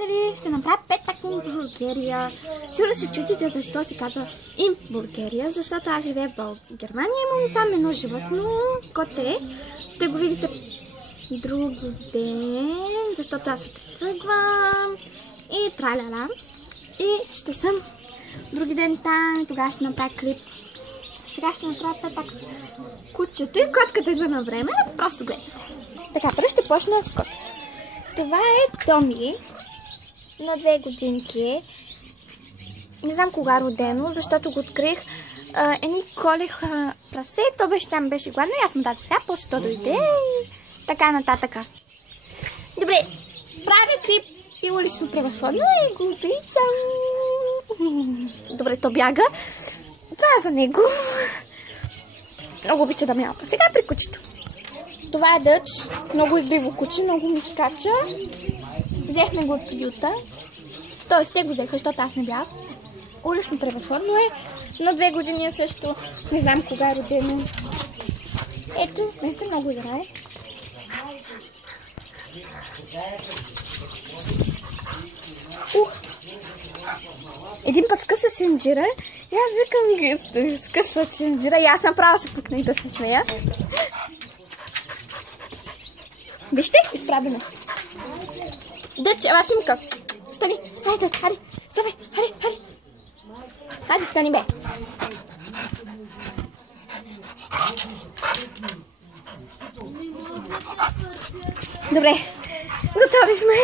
приятели, ще направя 5 такива имбургерия. Сигурно се чудите защо се казва имбургерия, защото аз живея в Германия, имам там едно животно, коте. Ще го видите други ден, защото аз утре тръгвам и траляла. И ще съм други ден там и тогава ще направя клип. Сега ще направя пак с кучето и котката идва на време, просто гледайте. Така, първо ще почна с котката. Това е Томи, на 2 годинки. Не знам кога родено, защото го открих. Едни колеха прасе, то беше там, беше гладно и аз му дадох хляб, после то дойде и така нататък. Добре, правя клип и улично превъзходно и го обичам. Добре, то бяга. Това е за него. Много обича да мялка. Сега при кучето. Това е Дъч. Много игриво куче, много ми скача. Взехме го от приюта. Тоест, те го взеха, защото аз не бях. Улично превъзходно е. На 2 години също. Не знам кога е родено. Ето, не се много играе. Един път скъса сенджира и аз викам скъсва сенджира и аз направо се пъкна и да се смея. Вижте, изправена. Дъч, ела снимка. Стани. Хайде, Дъч, хайде. Ставай, хайде, хайде. Хайде, стани, бе. Добре, готови сме.